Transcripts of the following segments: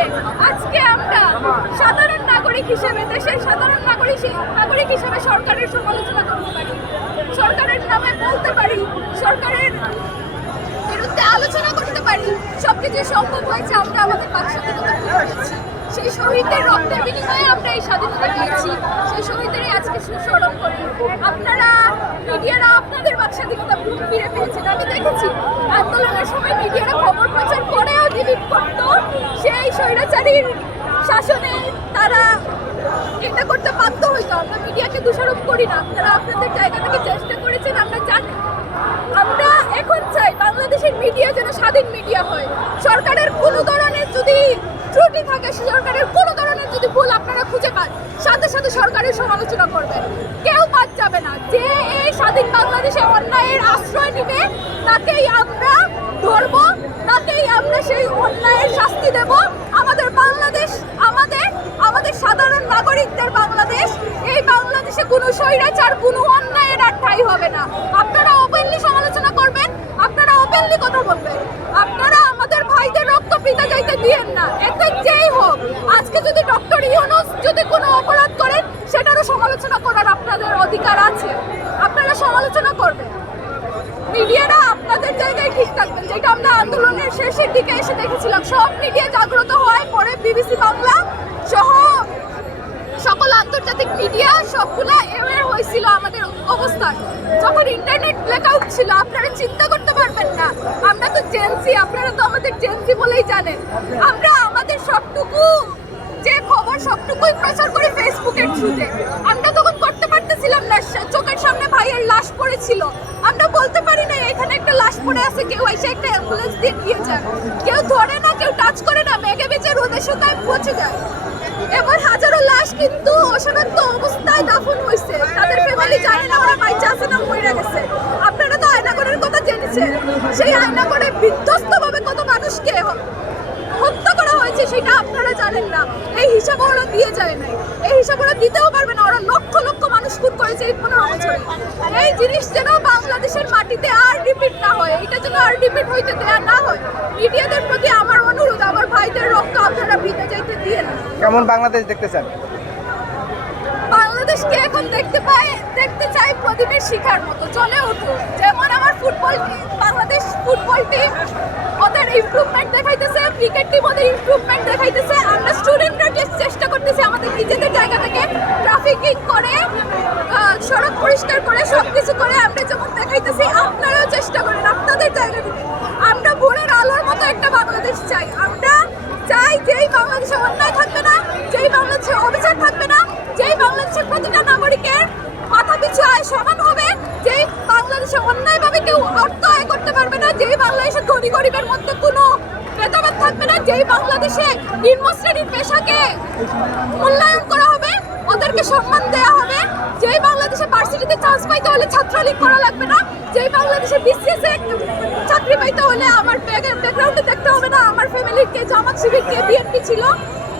যে আজকে আমরা সাধারণ নাগরিক হিসেবে, দেশের সাধারণ নাগরিক নাগরিক হিসেবে সরকারের সমালোচনা করতে পারি। সরকারের নামে বলতে পারি, সরকারের বিরুদ্ধে আলোচনা করতে পারি। সবকিছু সম্ভব হয়েছে, আমরা আমাদের পেয়েছি। সেই শহীদদের রক্তের বিনিময়ে আমরা এই স্বাধীনতা পেয়েছি। সেই শহীদদেরই আজকে সুস্মরণ করি। আপনারা, মিডিয়ারা আপনাদের বাক স্বাধীনতা ফিরে পেয়েছেন। আমি দেখেছি, আন্দোলনের সময় মিডিয়ারা খবর প্রচার করেও সেই স্বৈরাচারীর শাসনে তারা এটা করতে বাধ্য হইতো আমরা মিডিয়াকে দোষারোপ করি না। আপনারা আপনাদের জায়গা থেকে চেষ্টা করেছেন, আমরা জানি। আমরা এখন চাই বাংলাদেশের মিডিয়া যেন স্বাধীন মিডিয়া হয়। সরকারের কোনো ধরনের যদি ত্রুটি থাকে সরকারের কোনো ধরনের যদি ভুল আপনারা খুঁজে পান, সাথে সাথে সরকারের সমালোচনা করবেন। কেউ বাদ যাবে না। যে এই স্বাধীন বাংলাদেশে অন্যায়ের আশ্রয় নিবে, তাকেই আমরা ধরবো। নাগরিকদের বাংলাদেশ, এই বাংলাদেশে কোনো স্বৈরাচার, কোনো অন্যায়ের আর ঠাঁই হবে না। আপনারা ওপেনলি সমালোচনা করবেন, আপনারা ওপেনলি কথা বলবেন। আপনারা আমাদের ভাইদের রক্ত পিতা যাইতে দিয়েন না, এতে যেই হোক। আজকে যদি ডক্টর ইউনুস যদি কোনো অপরাধ করেন, সেটারও সমালোচনা করার আপনাদের অধিকার আছে। আপনারা সমালোচনা করবেন। মিডিয়ারা আপনাদের জায়গায় ঠিক থাকবেন, যেটা আমরা আন্দোলনের শেষের দিকে এসে দেখেছিলাম। সব মিডিয়া জাগ্রত হয় পরে বিবিসি বাংলা সহ আন্তর্জাতিক মিডিয়া সবগুলা অ্যাওয়্যার হয়েছিল আমাদের অবস্থান। যখন ইন্টারনেট ব্ল্যাকআউট ছিল, আপনারা চিন্তা করতে পারবেন না। আমরা তো জেন্সি আপনারা তো আমাদের জেন্সি বলেই জানেন। আমরা আমাদের সবটুকু, যে খবর সবটুকুই প্রচার করি ফেসবুকের থ্রুতে আমরা তখন করতে পারতেছিলাম না, চোখের সামনে ভাইয়ের লাশ পড়েছিল। আমরা বলতে পারি এখানে একটা লাশ পড়ে আছে, কেউ এসে একটা অ্যাম্বুলেন্স দিয়ে নিয়ে যায়। কেউ ধরে না, কেউ টাচ করে না, মেঘে বেঁচে রোদে শুকায় পচে যায়। এবার হাজারো লাশ কিন্তু অশনাক্ত অবস্থায় দাফন হয়েছে। তাদের ফ্যামিলি জানে না ওরা বাইচে আছে না মরে গেছে। আপনারা তো আয়নাগরের কথা জেনেছেন। সেই আয়নাগরে বিধ্বস্ত ভাবে কত মানুষকে হ- হত্যা করা হয়েছে সেটা আপনারা জানেন না। এই হিসাব ওরা দিয়ে যায় নাই। এই হিসাব ওরা দিতেও পারবে না। ওরা লক্ষ লক্ষ মানুষ খুন করেছে এই পনেরো বছরে। এই জিনিস যেন বাংলাদেশের মাটিতে আর রিপিট না হয়, এটা যেন আর রিপিট হইতে দেয়া না হয়, মিডিয়াদের প্রতি আমার অনুরোধ, আমার ভাইদের রক্ত আপনারা ভিজে যাইতে দিয়ে না। কেমন বাংলাদেশ দেখতে চান? বাংলাদেশকে এখন দেখতে পাই, দেখতে চাই প্রদীপের শিখার মতো। চলে উঠুক যেমন আমার ফুটবল বাংলাদেশ ফুটবল টিম ওদের ইমপ্রুভমেন্ট দেখাইতেছে ক্রিকেট টিম ওদের ইমপ্রুভমেন্ট দেখাইতেছে। আমরা স্টুডেন্টরা চেষ্টা করতেছি আমাদের নিজেদের জায়গা থেকে ট্রাফিকিং করে সড়ক পরিষ্কার করে সব কিছু করে আমরা যেমন দেখাইতেছি, আপনারাও চেষ্টা করেন আপনাদের জায়গা থেকে। আমরা ভোরের আলোর মতো একটা বাংলাদেশ চাই। আমরা চাই যেই বাংলাদেশে অন্যায় থাকবে না, যেই বাংলাদেশে অবিচার থাকবে বাংলাদেশের প্রতিটা নাগরিকের মাথা পিছু আয় সমান হবে, যেই বাংলাদেশে অন্যায়ভাবে কেউ অর্থ আয় করতে পারবে না, যেই বাংলাদেশে ধনী গরিবের মধ্যে কোনো ভেদাভেদ থাকবে না, যেই বাংলাদেশে নিম্ন শ্রেণির পেশাকে মূল্যায়ন করা হবে, ওদেরকে সম্মান দেওয়া হবে, যেই বাংলাদেশে ভার্সিটিতে চান্স পাইতে হলে ছাত্রলীগ করা লাগবে না, যেই বাংলাদেশে বিসিএস চাকরি পাইতে হলে আমার ব্যাকগ্রাউন্ডে দেখতে হবে না, আমার ফ্যামিলির কে, জামাত শিবির কে বিএনপি ছিল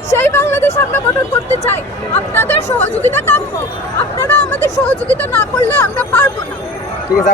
সেই বাংলাদেশ আমরা গঠন করতে চাই। আপনাদের সহযোগিতা কাম্য। আপনারা আমাদের সহযোগিতা না করলে আমরা পারব না। ঠিক আছে